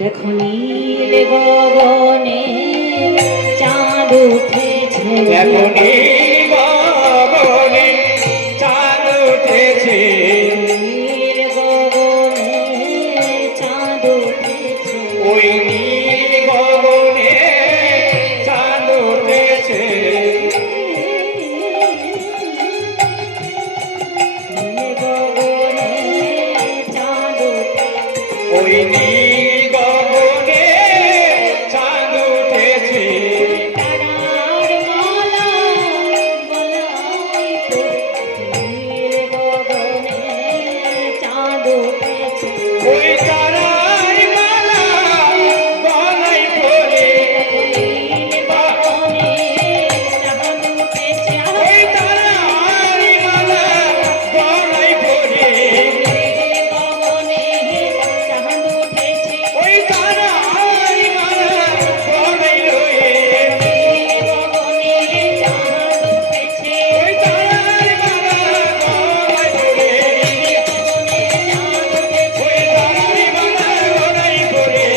দেখো নীল গগনে চাঁদ উঠেছে, দেখো নীল গগনে চাঁদ উঠেছে, নীল গগনে চাঁদ উঠেছে, ওই নীল গগনে চাঁদ উঠেছে, নীল গগনে চাঁদ উঠেছে, ওই নীল গগনে চাঁদ উঠেছে। তারার মালা গলায় পরে, নীল গগনে চাঁদ উঠেছে, ওই তারার মালা গলায় পরে, নীল গগনে চাঁদ উঠেছে, ওই তারার মালা গলায় পরে, নীল গগনে চাঁদ উঠেছে, ওই তারার মালা গলায় রয়ে, নীল গগনে চাঁদ উঠেছে, ওই তারার মালা গলায় পরে, গগনে চাঁদ উঠেছে, ওই তারার মালা গলায় পরে,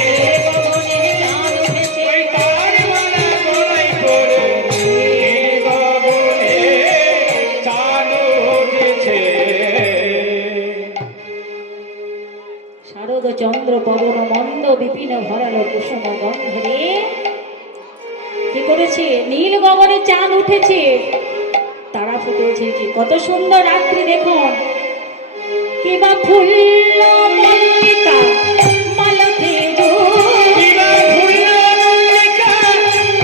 গগনে চাঁদ উঠেছে, ওই তারার মালা গলায় পরে, নীল গগনে চাঁদ উঠেছে। শারদ চন্দ্র পবন মন্দ বিপিন ভরালো কুসুম গন্ধরে, কি করেছে? নীল গগনে চাঁদ উঠেছে, তারা ফুটেছে, কি কত সুন্দর রাত্রি দেখুন। কিবা ফুল মল্লিকা মালতী বিনা ফুল মল্লিকা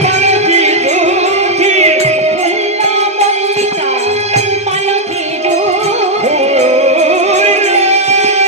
মালতী দুধি, ফুল মল্লিকা মালতী মল্লিকা মালতী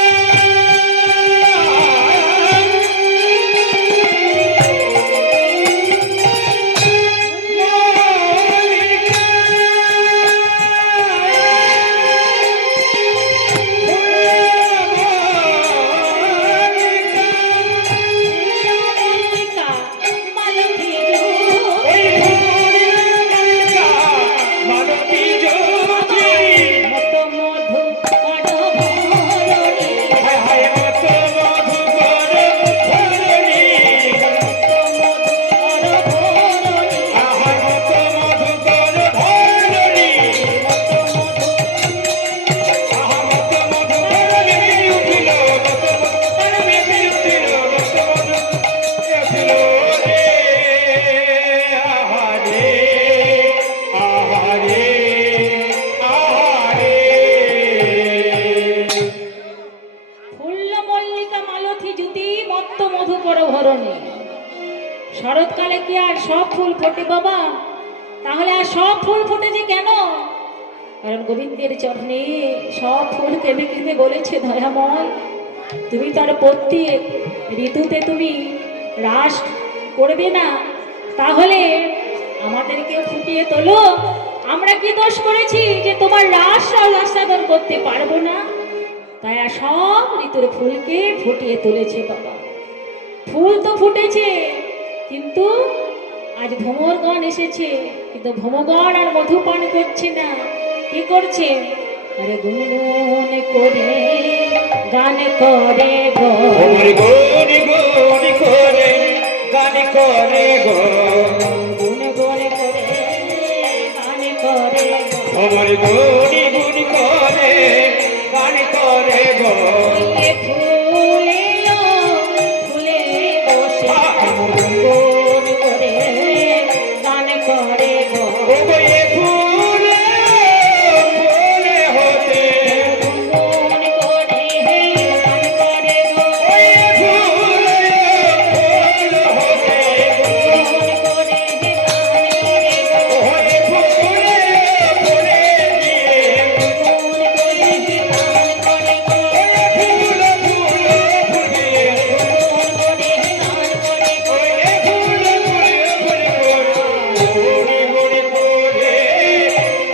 মত মধু কর ভরণী, মত মধু কর ভরণী, ফুল্ল মল্লিকা মালতী জ্যোতি মত্ত মধুকর ভরণী। শরৎকালে কি আর সব ফুল ফোটে বাবা? তাহলে আর সব ফুল ফোটেছে কেন? কারণ গোবিন্দের চরণে সব ফুল কেঁদে কেঁদে বলেছে, দয়াময় তুমি তার প্রত্যেক ঋতুতে তুমি রাস করবে না, তাহলে আমাদেরকে ফুটিয়ে তোলো। আমরা কি দোষ করেছি যে তোমার রাস আস্বাদন করতে পারবো না? তাই আর সব ঋতুর ফুলকে ফুটিয়ে তুলেছে বাবা। ফুল তো ফুটেছে, কিন্তু আজ ভ্রমরগণ এসেছে, কিন্তু ভ্রমগণ আর মধু পান করছে না। কি করছে? আরে গুনগুন করে গান করে গো, গুনগুন করে গান করে গো, আমার গুনি গুনি করে গান করে গো, ফুলে ফুলেও ফুলে বসে গুনগুন করে গান করে গো, ওগো এ ফুলে ফুলে হতে, গুনগুন করে গান করে গো, ওই ফুলে ফুল হতে, গুনগুন করে গান করে গো, ওই ফুলে ফুলে দিয়ে, গুনগুন করে গান করে গো, ফুল ফুল ফুল দিয়ে, গুনগুন করে গান করে গো। ওই ফুল ফুল ফুল গুনি গুনি করে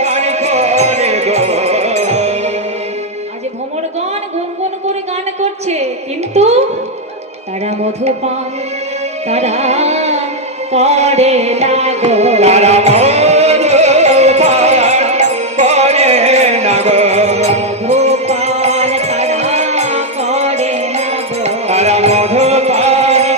গান করে গো। আজ ভ্রমরগণ গুনগুন করে গান করছে, কিন্তু তারা মধুপান তারা করে না গো, তারা মধু পান করে না গো, মধুপান তারা করে না গো, তারা মধু পান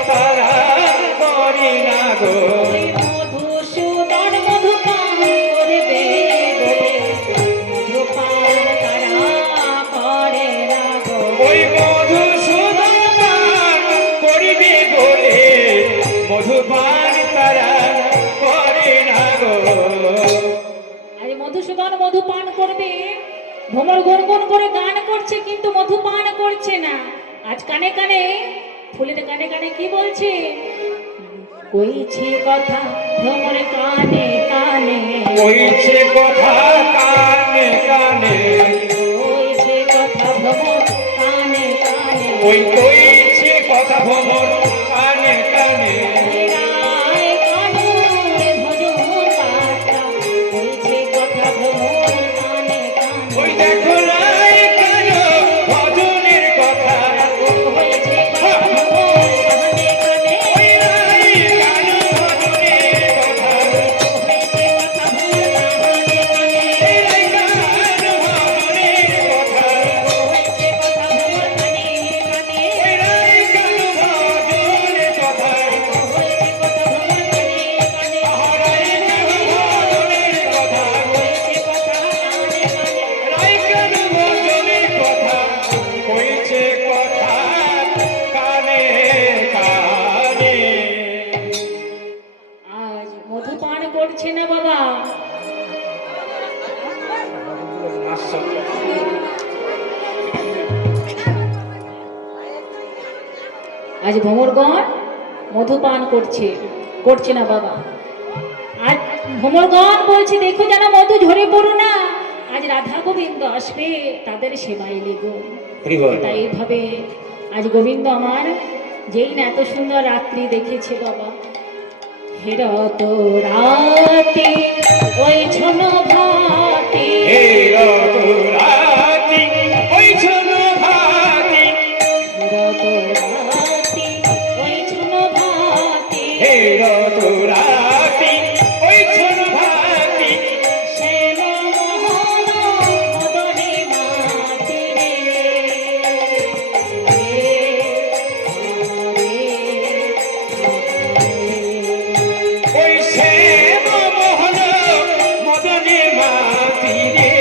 ভ্রমর গুনগুন করে গান করছে কিন্তু মধু পান করছে না। আজ কানে কানে ফুলের কানে কানে কি বলছে? কইছে কথা ভ্রমর কানে কানে, কইছে কথা কানে কানে, কইছে কথা ভ্রমর কানে কানে, ওই কইছে কথা ভ্রমর কানে কানে। রায় কানুরে ভজন বার্তা, কইছে কথা ভ্রমর কানে কানে। ওই দেখো লাই কানো ভজনের কথা, হয়েছে কথা ভ্রমর কানে কানে, ওই লাই কানো ভজনের কথা, হয়েছে কথা ভ্রমর কানে কানে, এই লাই কানো ভজনের কথা, হয়েছে কথা ভ্রমর কানে কানে, এই লাই কানো ভজনের কথা, হয়েছে কথা ভ্রমর কানে কানে, আহারাই কানো ভজনের কথা, হয়েছে কথা কানে কানে। লাই কানো ভজনের কথা, কইছে কথা কানে কানে। আজ মধু পান করছে না বাবা। আজ ভ্রমরগণ মধু পান করছে না বাবা। আজ ভ্রমরগণ বলছে দেখো যেন মধু ঝরে পড়ো না, আজ রাধা গোবিন্দ আসবে তাদের সেবায় লেগো। তাই এইভাবে আজ গোবিন্দ আমার যেই না এত সুন্দর রাত্রি দেখেছে বাবা, হেরত রাতে ওই ছোন ভাতে, হে রতুরাতি ওই ছোনো ভাতি, হেরত রাতে ওই ছোন ভাতে, হে রতুরাতি ওই ছোনো ভাতি, শ্যাম মোহন মদনে মাতে রে, ওই শ্যাম মোহন মদনে মাতি রে,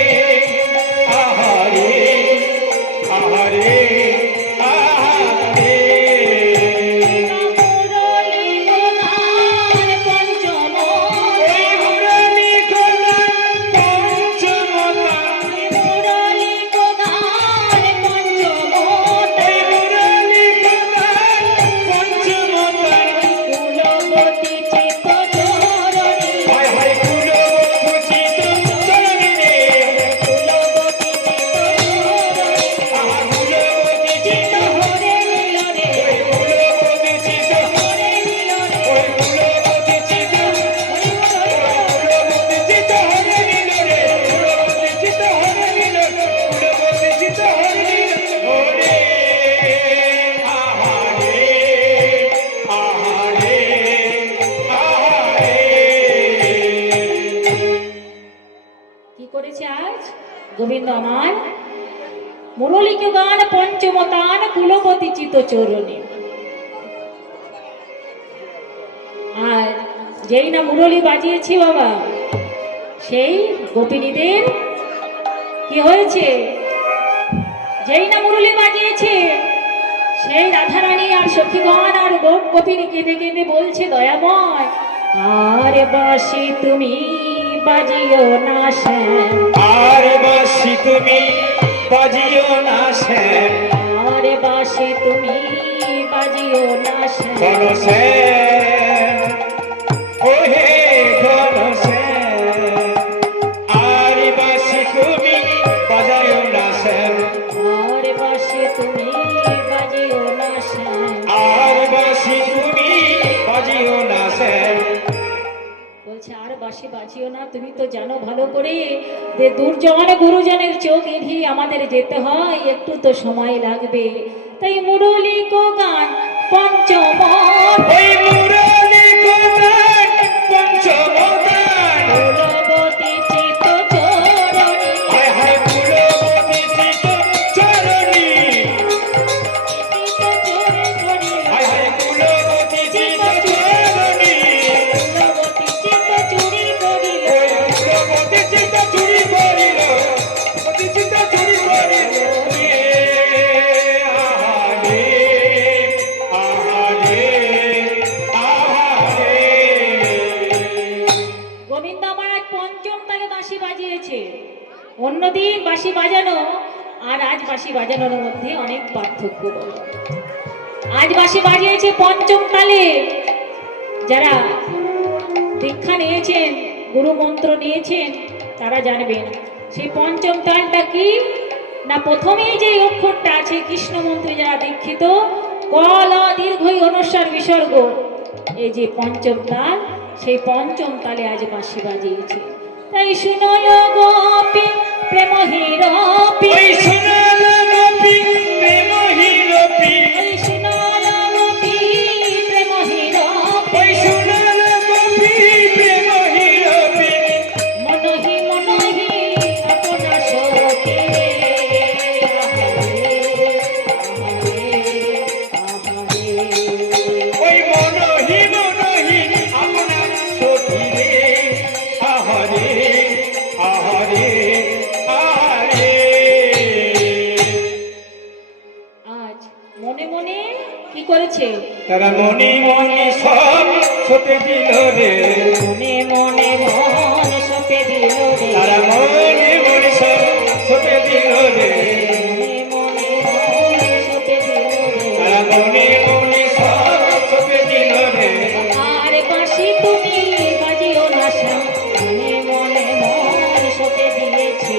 আহারে আহারে আহারে। মুরলী গোনার পঞ্চম, ওই মুরলী গোলাপ পঞ্চমতা, মুরলী গোনার পঞ্চম, ওই মুরলী গোলাপ পঞ্চমতা, কুলবতী চিত্ত চরণী, হায় হায় কুলবতী চরণী রে, কুলবতী চিত্ত চরণী, আহা কুলবতী চিত্ত, হরে নীল রে, ওই কুলবতী চিত্ত, হরে নীল রে, ওই কুলবতী চিত্ত, হরি হরি কুলবতী চিত্ত হরে নীল রে, কুলবতী চিত্ত হরে নীল, কুলবতী চিত্ত হরে নীল, ওরে আহারে আহারে আহারে। কি করেছে আজ গোবিন্দ আমার? মুরলিক গান পঞ্চমতান কুলপতি চিত চরণে। আর যেই না মুরলি বাজিয়েছি বাবা, সেই গোপিনীদের কি হয়েছে? যেই না মুরলি বাজিয়েছে সেই রাধারানী আর সখীগণ আর গোপিনী কেঁদে কেঁদে বলছে দয়াময়, আর বাসি তুমি বাজিও না শ্যাম, আর বাসি তুমি বাজিও না শ্যাম, আর বাসি তুমি বাজিও না শ্যাম, ঘন শ্যাম ওহে ঘন শ্যাম, আর বাসি তুমি বাজায়ও না শ্যাম, আর বাসি তুমি বাজিও না শ্যাম। আর বাসি তুমি বাজিও না শ্যাম। বলছে আর বাসি বাজিও না, তুমি তো জানো ভালো করে যে দুর্জন গুরুজনের চোখ এড়িয়ে আমাদের যেতে হয়, একটু তো সময় লাগবে। তাই মুরলি কো গান পঞ্চম, ওই মুরলী গোলাপ পঞ্চমদান, কুলবতী চিত চরণী, হায় হায় কুলবতী চিত্ত চরণী, চিত চরণী, হায় হায় কুলবতী চিত্ত চরণী, কুলবতী চিত চুরি করিল, ওই কুলবতী চিত্ত চুরি করিল, কুলবতী চিত্ত চুরি করিল রে, আহারে বাঁশি বাজানো আর আজ বাঁশি বাজানোর মধ্যে অনেক পার্থক্য। আজ বাঁশি বাজিয়েছে পঞ্চম তালে। যারা দীক্ষা নিয়েছেন, গুরু মন্ত্র নিয়েছেন, তারা জানবেন সেই পঞ্চম তালটা কি না, প্রথমেই যে অক্ষরটা আছে কৃষ্ণ মন্ত্রে যারা দীক্ষিত, ক ল দীর্ঘই অনুস্বার বিসর্গ, এই যে পঞ্চম তাল, সেই পঞ্চম তালে আজ বাঁশি বাজিয়েছে। তাই শুনো গোপী প্রেম হিরপি, ওই সোনার গোপী প্রেম হিরপি, ওই শুনো গোপী প্রেম হিরপি, ওই সোনার গোপী প্রেম হিরপি, মনহি মনহি আপনা সখী রে, ওই মনহি মনহি আপনার সখী রে, আহারে আহারে আহারে। আজ মনে মনে কি করেছে, তারা মনে মনে সব সতে দিল রে, মনে মনে মন সপে দিল রে, তারা মনে মনে সব সতে দিল রে, মনে মনে মন সপে দিল রে। তারা মনে মনে সব সতে দিল রে, আর বাঁশি তুমি বাজিও না শ্যাম, মনে মনে মন সপে দিয়েছে,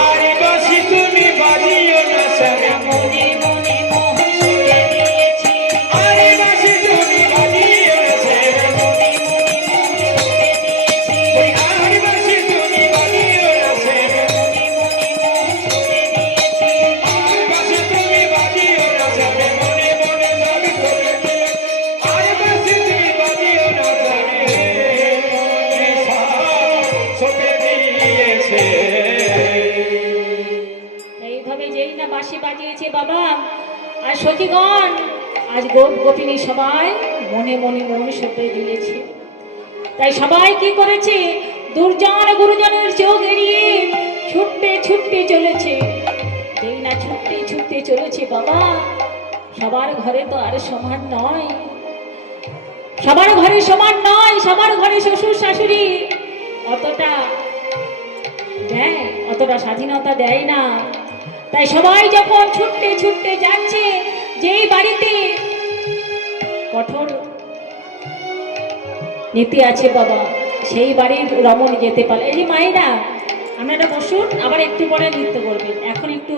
আর বাঁশি তুমি বাজিও না শ্যামা, মনে মনে মন সপে দিয়েছে, আর বাঁশি তুমি বাজিও না শ্যামা, মনে মনে মন সপে দিয়েছে, ওই আর বাঁশি তুমি বাজিও না শ্যামা, মনে মনে মন সপে দিয়েছে, আর বাঁশি তুমি বাজিও না শ্যামা, মনে মনে সবই সতে দিল, আর বাঁশি তুমি বাজিও না শ্যামা, সব সতে দিয়েছে। এইভাবে যেই না বাঁশি বাজিয়েছে বাবা আর সখীগণ, আজ গোপ গোপিনী সবাই মনে মনে মন সপে দিয়েছে। তাই সবাই কি করেছে, দুর্জন গুরুজনের চোখ এড়িয়ে ছুটতে ছুটতে চলেছে। যেই না ছুটতে ছুটতে চলেছে বাবা, সবার ঘরে তো আর সমান নয়, সবার ঘরে সমান নয়, সবার ঘরে শ্বশুর শাশুড়ি অতটা দেয়, অতটা স্বাধীনতা দেয় না। তাই সবাই যখন ছুটতে ছুটতে যাচ্ছে, যেই বাড়িতে কঠোর নীতি আছে বাবা, সেই বাড়ির রমণ যেতে পারে। এই যে মায়েরা আপনারা বসুন, আবার একটু পরে নৃত্য করবেন, এখন একটু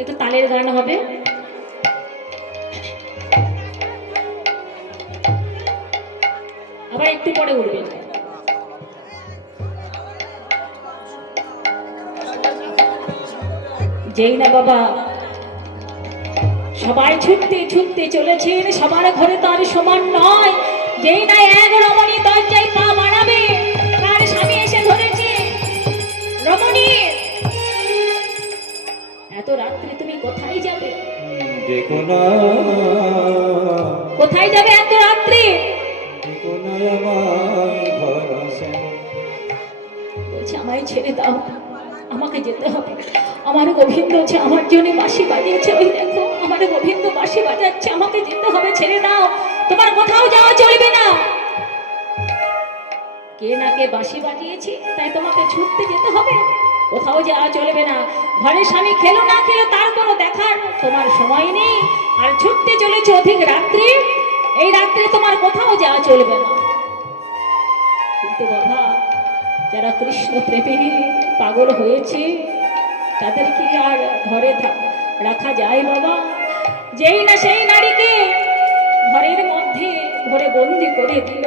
একটু তালের গান হবে। আবার একটু পরে উঠবেন। যেই না বাবা সবাই ছুটতে ছুটতে চলেছেন, সবার ঘরে তো আর সমান নয়। যেই না এক রমণী দরজায় পা বাড়াবে, তার স্বামী এসে ধরেছে, রমণী এত রাত্রে তুমি কোথায় যাবে, দেখো না, কোথায় যাবে এত রাত্রে? দেখো না আমার ঘর আসে, বলছে আমায় ছেড়ে দাও, আমাকে যেতে হবে। আমার গোবিন্দ যে আমার জন্য বাঁশি বাজিয়েছে, ওই দেখো আমার গোবিন্দ বাঁশি বাজাচ্ছে, আমাকে যেতে হবে, ছেড়ে দাও, তোমার কোথাও যাওয়া চলবে না। কে না কে বাঁশি বাজিয়েছে, তাই তোমাকে ছুটতে যেতে হবে, কোথাও যাওয়া চলবে না। ঘরে স্বামী খেলো না খেলো তার কোনো দেখার তোমার সময় নেই, আর ছুটতে চলেছে অধিক রাত্রি, এই রাত্রে তোমার কোথাও যাওয়া চলবে না। কিন্তু বাবা, যারা কৃষ্ণ প্রেমে পাগল হয়েছে তাদের কি আর ঘরে রাখা যায় বাবা? যেই না সেই নারীকে ঘরের মধ্যে ঘরে বন্দি করে দিল,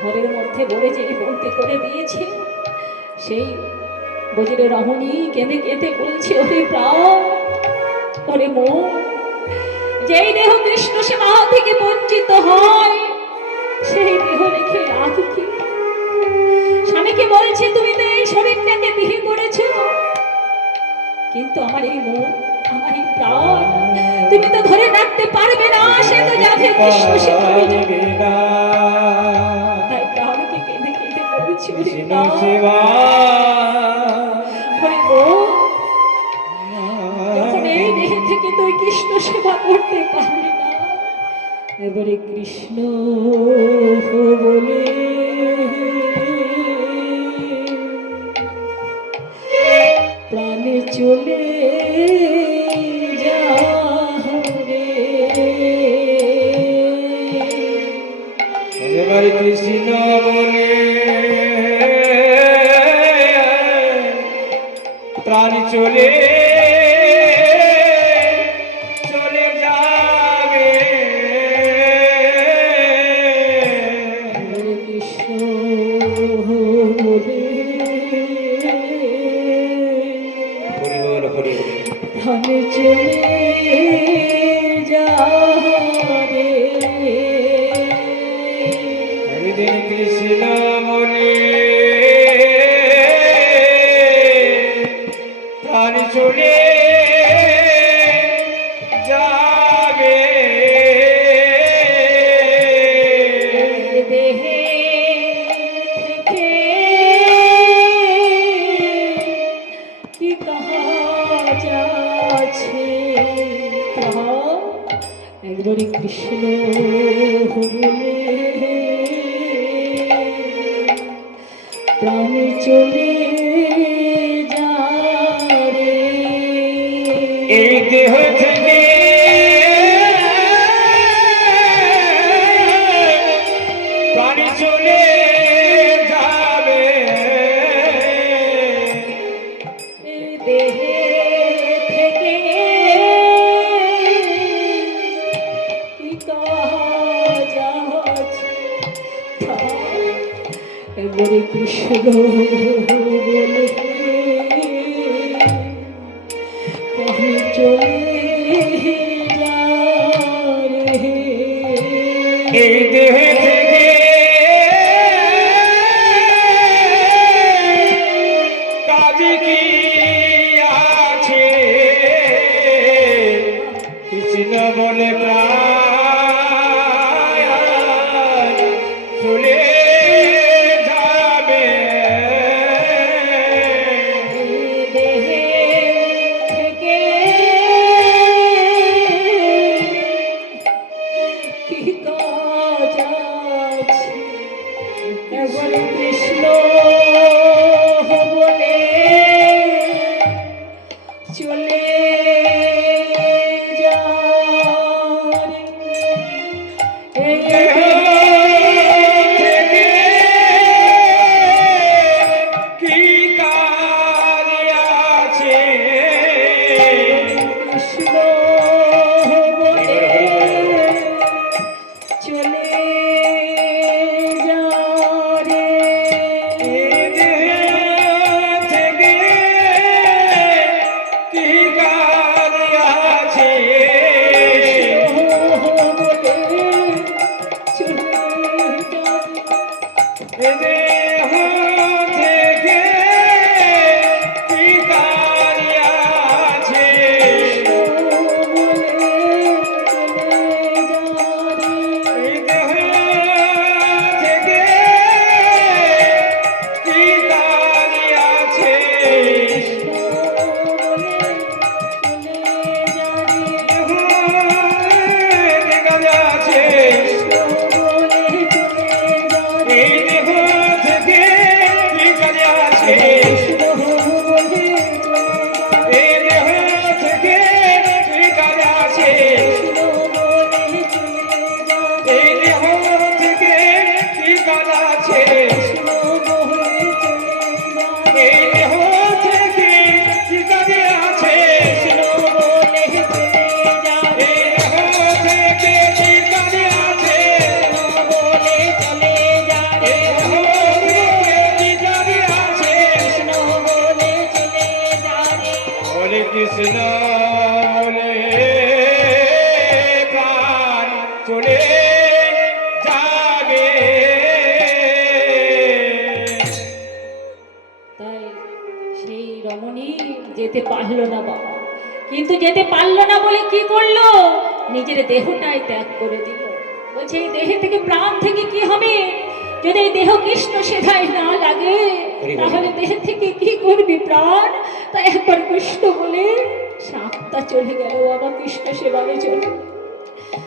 ঘরের মধ্যে ঘরে যে বন্দি করে দিয়েছে, সেই বজরে রমণী কেঁদে কেঁদে বলছে, ওরে প্রাণ, ওরে মন, যেই দেহ কৃষ্ণ সেবা থেকে বঞ্চিত হয়, সেই দেহ রেখে লাভ কি? স্বামীকে বলছে তুমি তো এই শরীরটাকে বিয়ে করেছো, কিন্তু আমার এই মন, আমার এই প্রাণ তুমি তো ধরে রাখতে পারবে না, সে তো যাবে কৃষ্ণ সেবায় যাবে। তাই প্রাণকে কেঁদে কেঁদে বলছি, ওরে কৃষ্ণ প্রাণ, সেবা, ওরে মন, যখন এই দেহ থেকে তুই কৃষ্ণ সেবা করতে পারবি না, এবারে কৃষ্ণ বলে চলে যাও রে। এবার কৃষ্ণ বলে প্রাণ চলে চলে যাবে। হরে কৃষ্ণ বলে হরি বল হরি বল। প্রাণ চলে যাও রে। হরিদিন কৃষ্ণ বলে প্রাণ চলে যাবে। দেহে থেকে কি কাজ আছে তাহা একবারই কৃষ্ণ বলে প্রাণ চলে যা রে। এই দেহ থেকে প্রাণ চলে যাবে। এই দেহে থেকে কি কাজ আছে তা একবারে কৃষ্ণ বলে প্রাণ চলে যা রে। এই দেহ থেকে কাজ কি আছে কৃষ্ণ বলে প্রাণ চলে যাবে। দেহে থেকে কি কাজ আছে একবারে কৃষ্ণ বলে চলে যা রে। দেহ থেকে কি কাজ আছে কৃষ্ণ বলে চলে যা রে। এই দেহ থেকে কি কাজ আছে বলে চলে যা রে। এই দেহ থেকে কি কাজ আছে এই দেহ থেকে কি কাজ আছে দেহ কি কাজ আছে এই দেহ থেকে কি কাজ আছে এই দেহ থেকে কি কাজ আছে এই দেহ থেকে কি কাজ আছে এই দেহ থেকে কি কাজ আছে এই দেহ থেকে কি কাজ আছে এই দেহ থেকে কি কাজ আছে হরে কৃষ্ণ বলে প্রাণ চলে যাবে। তাই সেই রমণী যেতে পারলো না বাবা, কিন্তু যেতে পারলো না বলে কি করলো, নিজের দেহটাই ত্যাগ করে দিল। বলছে এই দেহে থেকে প্রাণ থেকে কি হবে, যদি এই দেহ কৃষ্ণ সেধায় না লাগে তাহলে দেহ থেকে কি করবি প্রাণ। তাই একবার কৃষ্ণ বলে সে আত্মা চলে গেল বাবা, কৃষ্ণ সেবারে চলে।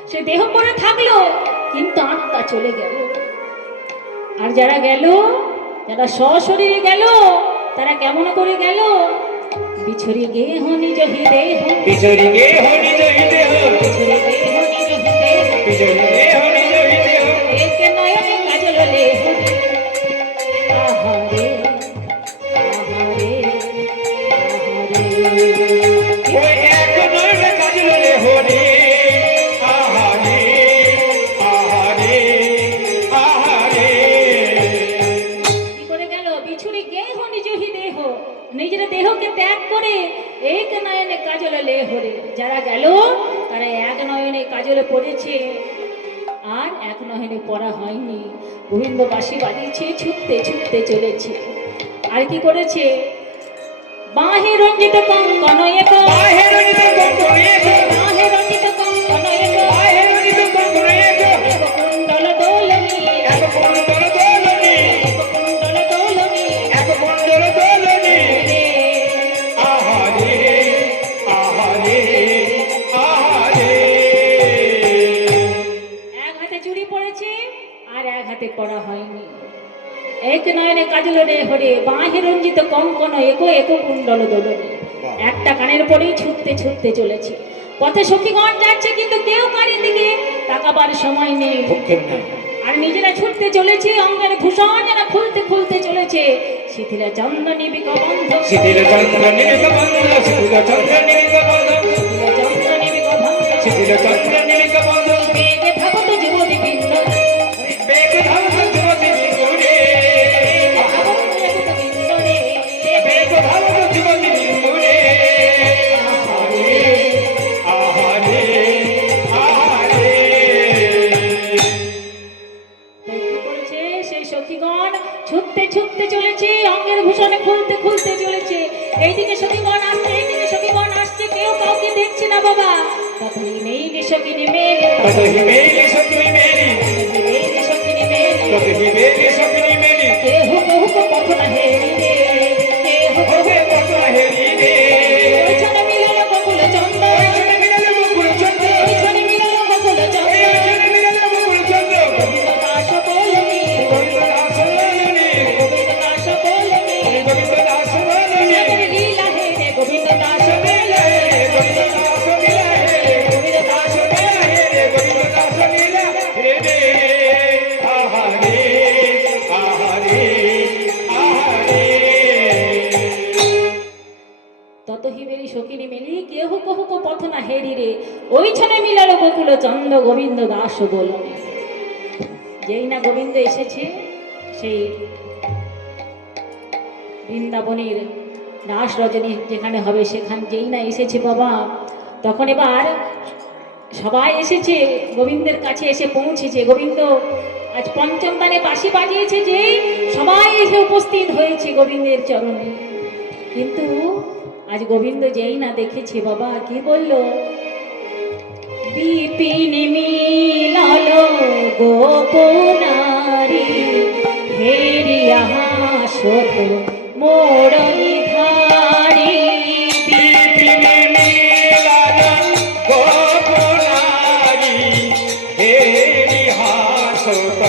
সে দেহ পরে থাকলো কিন্তু আত্মা চলে গেল। আর যারা গেল, যারা সশরীরে গেল, তারা কেমন করে গেল, বিছুরি গে হনি জহি দেহ বিছুরি গে হনি জহি দেহ বিছুরি গে হনি জহি দেহ বিছুরি গে হনি জহি দেহ এক নয়নে কাজল লেহ আহারে আহারে আহারে ওই এক নয়নে কাজল লেহ রে আহারে আহারে আহারে কি করে গেল বিছুরি গে হনি জহি দেহ নিজের দেহকে ত্যাগ করে এক নয়নে কাজল লেহ রে যারা গেল তারা এক নয়নে কাজলে পড়েছে আর এক নয়নে পড়া হয়নি গোবিন্দ বাঁশি বাজিয়েছে ছুটতে ছুটতে চলেছে আর কি করেছে বাহে রঞ্জিত কঙ্কন এক বাহে রঞ্জিত কঙ্কন এক বাহে রঞ্জিত কঙ্কন এক বাহে রঞ্জিত কঙ্কন এক এক কুণ্ডল দোলনি এক কুণ্ডল দোলনি এক কুণ্ডল দোলনি এক কুণ্ডল দোলনি রে আহারে আহারে আহারে এক হাতে চুরি পড়েছে আর এক হাতে পড়া হয়নি এক নয়নে কাজল রে হরে বাহে রঞ্জিত কঙ্কন একো একো কুণ্ডল দোলনে একটা কানের পরেই ছুটতে ছুটতে চলেছে পথে সখীগণ যাচ্ছে কিন্তু কেউ কারি দিকে তাকাবার সময় নেই দুঃখের নাই আর নিজেরা ছুটতে চলেছে অঙ্গের ভূষণ যেন খুলতে খুলতে চলেছে শিথিলা চন্দনী বিকবন্ধ শিথিল চন্দ্র নিরিক বন্ধ শিথিল চন্দ্র নিরিক বন্ধ শিথিলা চন্দনী বিকবন্ধ শিথিল চন্দ্র নিরিক বন্ধ বেগে ধাবত যুবতী বৃন্দ বেগ ধাম যুবতী বিন্দুরে ধাবত যুবতী বৃন্দ রে বেগ ধাম যুবতী বিন্দুরে আহারে আহারে আহারে তাই কি করেছে সেই সখীগণ ছুটতে ছুটতে চলেছে অঙ্গের ভূষণে খুলতে খুলতে চলেছে এইদিকে সখীগণ আসছে এইদিকে সখীগণ আসছে কেউ কাউকে দেখছে না বাবা ততই মেইলি সখিনী মেলে ততহি মেলি সখিনী মেলি মেইলি সখিনী মেলে ততহি মেলি সখিনী মেলি কেহ কহুক পথ না হেরি রে কেহ ওহে কত হেরি রে ওইখানে মিলল বকুল চন্দ্র ওইখানে মিলালে বকুল চন্দ্র ওইখানে মিলল বকুল চন্দ্র ওইখানে মিলালে বকুল চন্দ্র গোবিন্দ দাস বলনি গোবিন্দ দাস বলনি গোবিন্দ দাস বলনি গোবিন্দ দাস বলনি সাগর লীলা হে রে গোবিন্দ দাস মিলা হে গোবিন্দ দাস মিলা হে গোবিন্দ দাস মিলা হে রে গোবিন্দ দাস মিলা হে রে আহারে আহারে আহারে ততহি বেরি সখিনী মেলি কেহ কহুক পথ না হেরি রে ওইখানে মিলালো বকুল চন্দ্র গোবিন্দ দাস বলনি যেই না গোবিন্দ এসেছে সেই বৃন্দাবনের রাস রজনী যেখানে হবে সেখানে যেই না এসেছে বাবা তখন এবার সবাই এসেছে গোবিন্দের কাছে এসে পৌঁছেছে গোবিন্দ আজ পঞ্চম দানে বাঁশি বাজিয়েছে যে সবাই এসে উপস্থিত হয়েছে গোবিন্দের চরণে কিন্তু আজ গোবিন্দ যেই না দেখেছে বাবা কি বলল বিপিন মিলাল গোপনারী হেরিয়া হাসত মোড়ি ধারি বিপিন নীলাল গোপনারী হেরি হাসত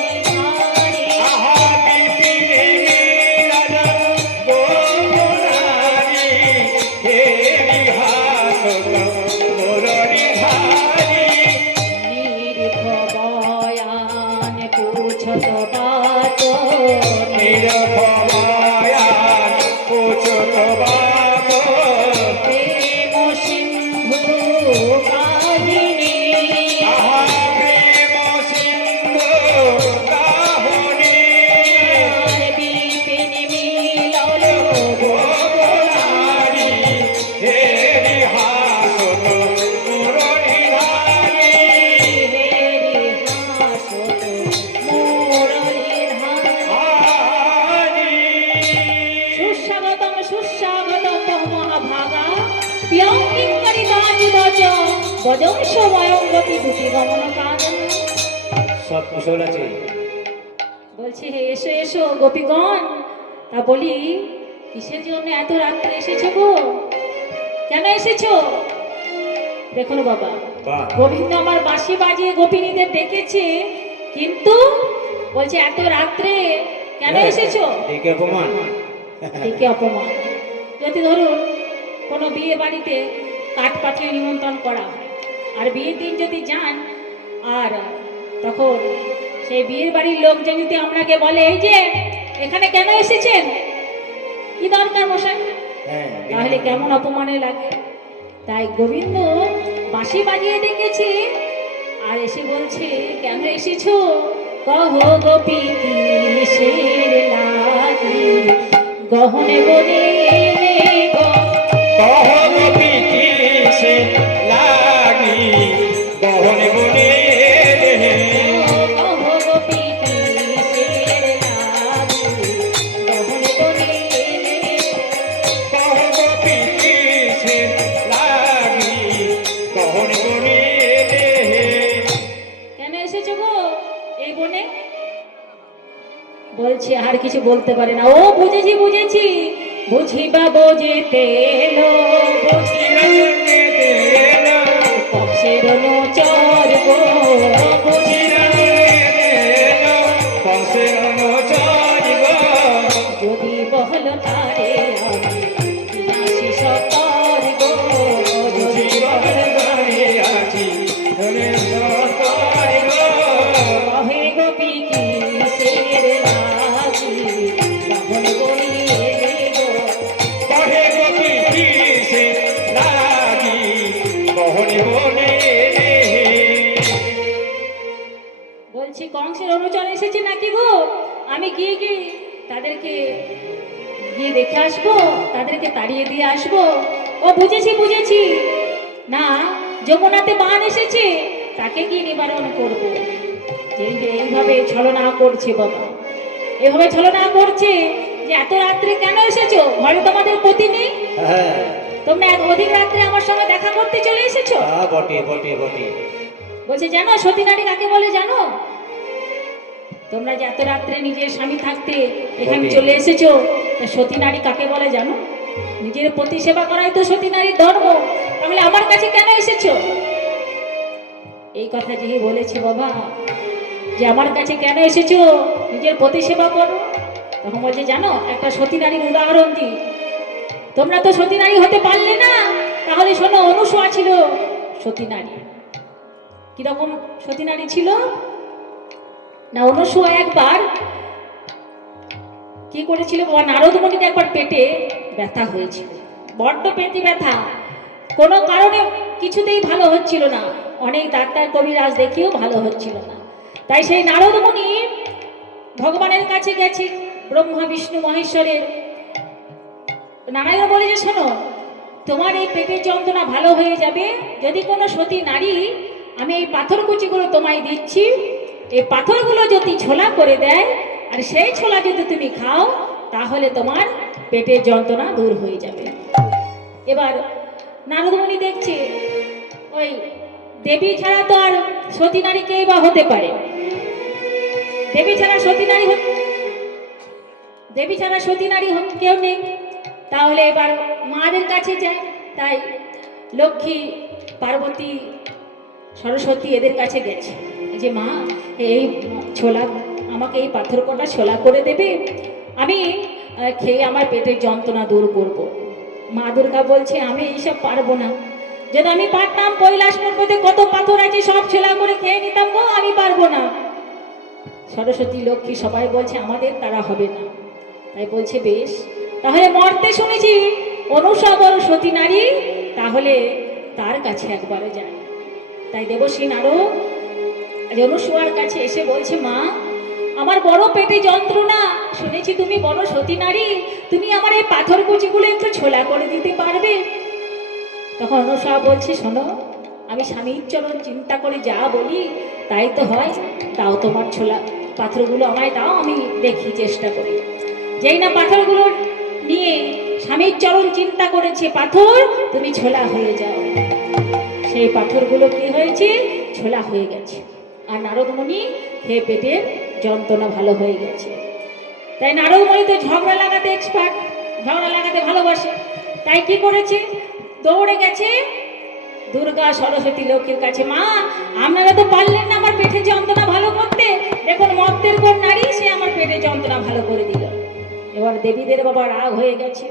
মুরলীধারী আহা বিপিন নীলাল গোপনারী হেরি হাসত মুরলীধারী নিরভয়ান পুছত বাত আহা প্রেম সিন্ধু কাহনি গোপনারী হেরি হাসত মুরলীধারী হারি সুস্বাগতম সুস্বাগতম মহাভাগা প্রিয়ং কিঙ্করি বাজিবচ বজংশ বয়ঙ্গতি দুটি গমন কারণ সব কুশল আছে বলছে হে এসো এসো গোপীগণ তা বলি কিসের জন্য এত রাত্রে এসেছো গো কেন এসেছো দেখুন বাবা, বাহ। গোবিন্দ আমার বাঁশি বাজিয়ে গোপিনীদের ডেকেছে, কিন্তু বলছে এত রাত্রে কেন এসেছো? একে অপমান। ডেকে অপমান। যদি ধরুন কোনো বিয়ে বাড়িতে কাঠ পাঠিয়ে নিমন্ত্রণ করা হয়, আর বিয়ের দিন যদি যান, আর তখন সেই বিয়ের বাড়ির লোকজন যদি আপনাকে বলে এই যে এখানে কেন এসেছেন, কি দরকার মশাই, হ্যাঁ, তাহলে কেমন অপমানে লাগে। তাই গোবিন্দ বাঁশি বাজিয়ে ডেকেছে, আর এসে বলছে কেন এসেছো, কহ গোপী কিসের লাগি, গহনে বনে এলে গো। কহ গোপী কিসে লাগি, গহনে বনে এলে। কহ গোপী কিসের লাগি, গহনে বনে এলে গো। কহ গোপী কিসে লাগি, গহনে বনে এলে। কেন এসেছো গো এই বনে? বলছে আর কিছু বলতে পারে না। ও বুঝেছি বুঝেছি, বুঝিবা বোঝেতে এলো, কংসের অনুচর গো, যদি বহল তারে আমি আসি সতর গো, যদি বহল কহে গোপী কিসের লাগি, গহন বলিয়ে গো। বলছি কংসের অনুচর এসেছে নাকি গো? আমি গিয়ে গিয়ে তাদেরকে গিয়ে দেখে আসবো, তাদেরকে তাড়িয়ে দিয়ে আসবো। ও বুঝেছি বুঝেছি, না যমুনাতে বান এসেছে, তাকে গিয়ে নিবারণ করবো। যে এইভাবে ছলনা করছে বাবা, এভাবে ছলনা করছে যে এত রাত্রে কেন এসেছো, ঘরে তোমাদের পতি নেই, তোমরা এক অধিক রাত্রে আমার সঙ্গে দেখা করতে চলে এসেছো। বটে বটে বটে। বলছে জানো সতী নারী কাকে বলে জানো? তোমরা যে এত রাত্রে নিজের স্বামী থাকতে এখানে সতী। চলে এসেছো, তা সতী নারী কাকে বলে জানো? নিজের পতি সেবা করাই তো সতী নারীর ধর্ম, তাহলে আমার কাছে কেন এসেছো? এই কথা যে বলেছে বাবা, যে আমার কাছে কেন এসেছো, নিজের পতি সেবা করো, তখন বলছে জানো একটা সতী নারীর উদাহরণ দিই। তোমরা তো সতী নারী হতে পারলে না, তাহলে শোনো অনুসূয়া ছিল সতী নারী। কিরকম সতী নারী ছিল না, অনুসূয়া একবার কি করেছিল বাবা, নারদ মুনির একবার পেটে ব্যথা হয়েছিল, বড্ড পেটে ব্যথা, কোনো কারণে কিছুতেই ভালো হচ্ছিল না, অনেক ডাক্তার কবিরাজ দেখিয়েও ভালো হচ্ছিল না। তাই সেই নারদ মুনি ভগবানের কাছে গেছে, ব্রহ্মা বিষ্ণু মহেশ্বরের। নারায়ণ বলে যে শোনো, তোমার এই পেটের যন্ত্রণা ভালো হয়ে যাবে যদি কোনো সতী নারী, আমি এই পাথরকুচিগুলো তোমায় দিচ্ছি, এই পাথরগুলো যদি ছোলা করে দেয় আর সেই ছোলা যদি তুমি খাও, তাহলে তোমার পেটের যন্ত্রণা দূর হয়ে যাবে। এবার নারদমণি দেখছে ওই দেবী ছাড়া তো আর সতী নারী কেই বা হতে পারে, দেবী ছাড়া সতী নারী দেবী ছাড়া সতী নারী কেউ নেই। তাহলে এবার মাদের কাছে যায়, তাই লক্ষ্মী, পার্বতী, সরস্বতী এদের কাছে গেছে যে মা এই ছোলা, আমাকে এই পাথর কটা ছোলা করে দেবে, আমি খেয়ে আমার পেটের যন্ত্রণা দূর করব। মা দুর্গা বলছে আমি এইসব পারবো না, যদি আমি পারতাম কৈলাস পর্বতে কত পাথর আছে সব ছোলা করে খেয়ে নিতাম গো, আমি পারবো না। সরস্বতী, লক্ষ্মী সবাই বলছে আমাদের তারা হবে না। তাই বলছে বেশ, তাহলে মর্তে শুনেছি অনুসূয়া বড় সতী নারী, তাহলে তার কাছে একবারে যায়। তাই দেবশ্রী নারদ অনুসূয়ার কাছে এসে বলছে মা আমার বড় পেটে যন্ত্রণা, শুনেছি তুমি বড় সতী নারী, তুমি আমার এই পাথর কুচিগুলো একটু ছোলা করে দিতে পারবে? তখন অনুসূয়া বলছে শোনো, আমি স্বামীর চরণ চিন্তা করে যা বলি তাই তো হয়, তাও তোমার ছোলা পাথরগুলো আমায় দাও, আমি দেখি চেষ্টা করি। যেই না পাথরগুলো নিয়ে স্বামীর চরণ চিন্তা করেছে, পাথর তুমি ছোলা হয়ে যাও, সেই পাথরগুলো কি হয়েছে, ছোলা হয়ে গেছে, আর নারদমণি হে পেটের যন্ত্রণা ভালো হয়ে গেছে। তাই নারদমণি তো ঝগড়া লাগাতে এক্সপার্ট, ঝগড়া লাগাতে ভালোবাসে, তাই কি করেছে, দৌড়ে গেছে দুর্গা সরস্বতী লক্ষ্মীর কাছে, মা আপনারা তো পারলেন না আমার পেটে যন্ত্রণা ভালো করতে, দেখুন মর্তের কোন নারী সে আমার পেটে যন্ত্রণা ভালো করে দিল। এবার দেবীদের বাবা রাগ হয়ে গেছে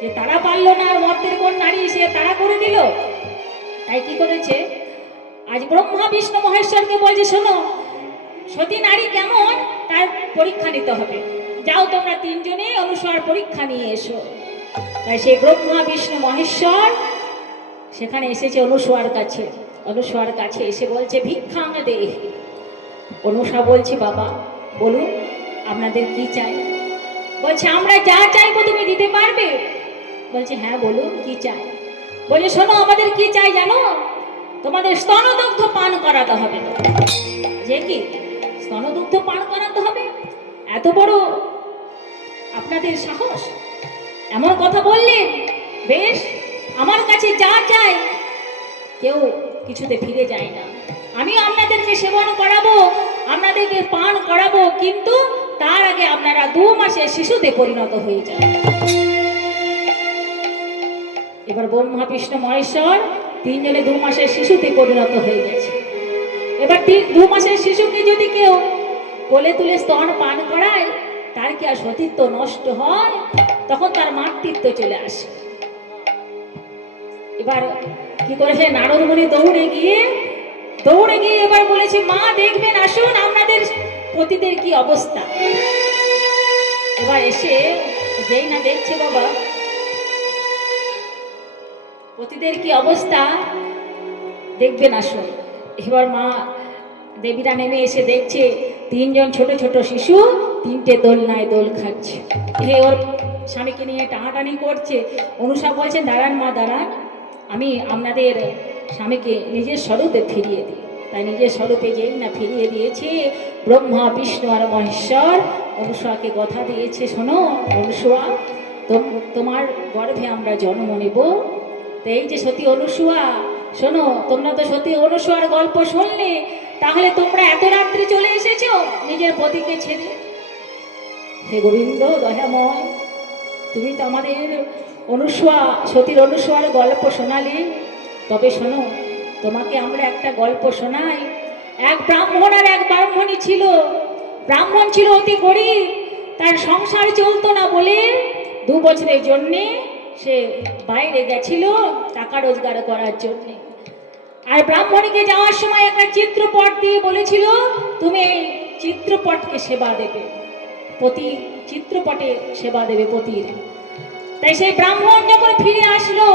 যে তারা পারলো না, আর মর্তের কোন নারী সে তারা করে দিল। তাই কি করেছে, আজ ব্রহ্মা বিষ্ণু মহেশ্বরকে বলছে, শোনো সতী নারী কেমন তার পরীক্ষা নিতে হবে, যাও তোমরা তিনজনে অনুসর পরীক্ষা নিয়ে এসো। তাই সেই ব্রহ্মা বিষ্ণু মহেশ্বর সেখানে এসেছে অনুসর কাছে। অনুসর কাছে এসে বলছে, ভিক্ষাং দে। অনুসা বলছে, বাবা বলুন আপনাদের কি চাই? বলছে, আমরা যা চাইবো তুমি দিতে পারবে? বলছে, হ্যাঁ বলুন কি চাই? বলে, শোনো আমাদের কি চাই জানো, তোমাদের স্তনদগ্ধ পান করাতে হবে। যে কি স্তনদগ্ধ পান করাতে হবে? এত বড় আপনাদের সাহস, এমন কথা বললেন? বেশ, আমার কাছে যা চাই কেউ কিছুতে ফিরে যায় না। আমি আপনাদেরকে সেবন করাবো, আপনাদেরকে পান করাবো, কিন্তু তার আগে আপনারা 2 মাসে শিশুতে পরিণত হয়ে যান। এবার ব্রহ্মা বিষ্ণু মহেশ্বর তিনজনে 2 মাসের শিশুতে পরিণত হয়ে গেছে। এবার 2 মাসের শিশুকে যদি কেউ কোলে তুলে স্তন পান করায়, তার কি আর সতীত্ব নষ্ট হয়? তখন তার মাতৃত্ব চলে আসে। এবার কি করেছে, নারদ মুনি দৌড়ে গিয়ে এবার বলেছে, মা দেখবেন আসুন আপনাদের পতিদের কি অবস্থা। এবার এসে যেই না দেখছে বাবা পতিদের কি অবস্থা, দেখবেন আসুন। এবার মা দেবীরা নেমে এসে দেখছে 3 জন ছোট ছোট শিশু 3টে দোলনায় দোল খাচ্ছে। ওর স্বামীকে নিয়ে টানাটানি করছে। অনুসা বলছেন, দাঁড়ান মা দাঁড়ান, আমি আপনাদের স্বামীকে নিজের স্বরূপে ফিরিয়ে দিই। তাই নিজের স্বরূপে যেই না ফিরিয়ে দিয়েছে, ব্রহ্মা বিষ্ণু আর মহেশ্বর অনুসুয়াকে কথা দিয়েছে, শোনো অনুসুয়া, তোমার গর্ভে আমরা জন্ম নেব। তো এই যে সতী অনুসুয়া, শোনো তোমরা তো সতী অনুসুয়ার গল্প শুনলে, তাহলে তোমরা এত রাত্রে চলে এসেছো নিজের পতিকে ছেড়ে? হে গোবিন্দ দয়াময়, তুমি তো আমাদের অনুসুয়া সতীর অনুসুয়ার গল্প শোনালে, তবে শোনো তোমাকে আমরা একটা গল্প শোনাই। এক ব্রাহ্মণ আর এক ব্রাহ্মণী ছিল। ব্রাহ্মণ ছিল অতি গরিব, তার সংসার চলতো না বলে 2 বছরের জন্যে সে বাইরে গেছিল টাকা রোজগার করার জন্য। আর ব্রাহ্মণীকে যাওয়ার সময় একটা চিত্রপট দিয়ে বলেছিল, তুমি এই চিত্রপটকে সেবা দেবে, পতি চিত্রপটে সেবা দেবে পতির। তাই সেই ব্রাহ্মণ যখন ফিরে আসলো,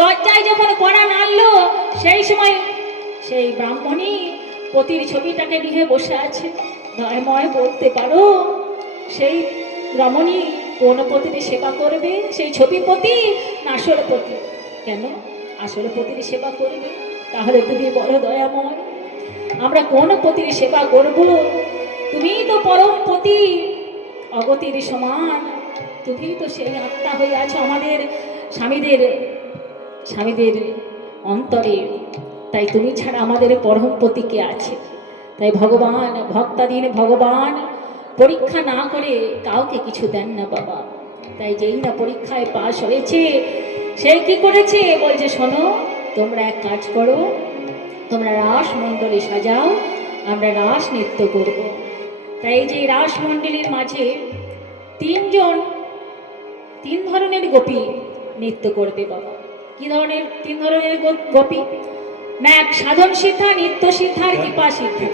দরজায় যখন কড়া নাড়লো, সেই সময় সেই ব্রাহ্মণী পতির ছবিটাকে নিয়ে বসে আছে। দয়াময় বলতে পারো সেই রমণী কোন পতির সেবা করবে, সেই ছবি পতি না আসল পতি? কেন আসল পতির সেবা করবে? তাহলে তুমি বলো দয়াময়, আমরা কোন পতির সেবা করব? তুমি তো পরম পতি, অগতির সমান, তুমি তো সেই আত্মা হয়ে আছো আমাদের স্বামীদের অন্তরে। তাই তুমি ছাড়া আমাদের পরম পতি কে আছে? তাই ভগবান, ভক্তাধীন ভগবান পরীক্ষা না করে কাউকে কিছু দেন না বাবা। তাই যেই না পরীক্ষায় পাশ হয়েছে, সে কি করেছে, বলছে শোনো তোমরা এক কাজ করো, তোমরা রাস মণ্ডলী সাজাও, আমরা রাস নৃত্য করব। তাই যে রাস মণ্ডলীর মাঝে 3 ধরনের গোপী নৃত্য করবে বাবা। কি ধরনের 3 ধরনের গোপী? না, এক সাধন সিদ্ধা, নিত্য সিদ্ধা আর কৃপা সিদ্ধা।